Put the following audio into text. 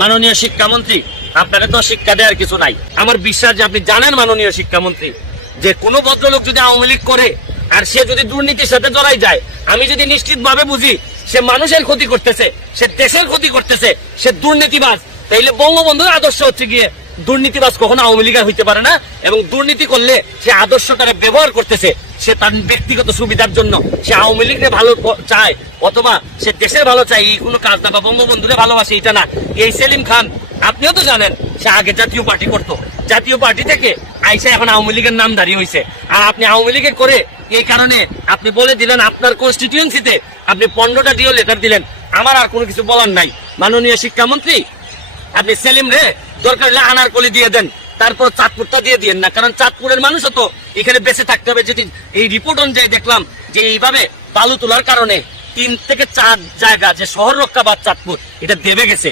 মাননীয় শিক্ষামন্ত্রী, আপনারা তো শিক্ষা দেওয়ার কিছু নাই। আমার বিশ্বাস যে আপনি জানেন মাননীয় শিক্ষামন্ত্রী, যে কোনো ভদ্রলোক যদি আওয়ামী লীগ করে আর সে যদি দুর্নীতির সাথে জড়াই যায়, আমি যদি নিশ্চিতভাবে বুঝি সে মানুষের ক্ষতি করতেছে, সে দেশের ক্ষতি করতেছে, সে দুর্নীতিবাজ, তাইলে বঙ্গবন্ধুর আদর্শ হচ্ছে গিয়ে দুর্নীতিবাজ কখনো আওয়ামী লীগ হইতে পারে না। এবং দুর্নীতি করলে সে আদর্শটারে ব্যবহার করতেছে, সে তার ব্যক্তিগত সুবিধার জন্য সে আওয়ামী লীগের ভালো চায় অথবা সে দেশের ভালো চায়, এই কোনো কাজ না, বা বঙ্গবন্ধুরে ভালোবাসে এটা না। এই সেলিম খান, আপনিও তো জানেন সে আগে জাতীয় পার্টি করতো, জাতীয় পার্টি থেকে আইসা এখন আওয়ামী লীগের নামধারী হয়েছে। আর আপনি আওয়ামী লীগের করে এই কারণে আপনি বলে দিলেন আপনার কনস্টিটিউয়েন্সিতে আপনি 15টা ডিও লেটার দিলেন। আমার আর কোনো কিছু বলার নাই। মাননীয় শিক্ষামন্ত্রী, আপনি সেলিম রে দরকার হলে আনারকলি দিয়ে দেন, তারপর চাঁদপুরটা দিয়ে দিয়েন না, কারণ চাঁদপুরের মানুষও তো এখানে বেঁচে থাকতে হবে। যদি এই রিপোর্ট অনুযায়ী দেখলাম যে এইভাবে বালু তোলার কারণে 3 থেকে 4 জায়গা যে শহর রক্ষা বা চাঁদপুর এটা দেবে গেছে,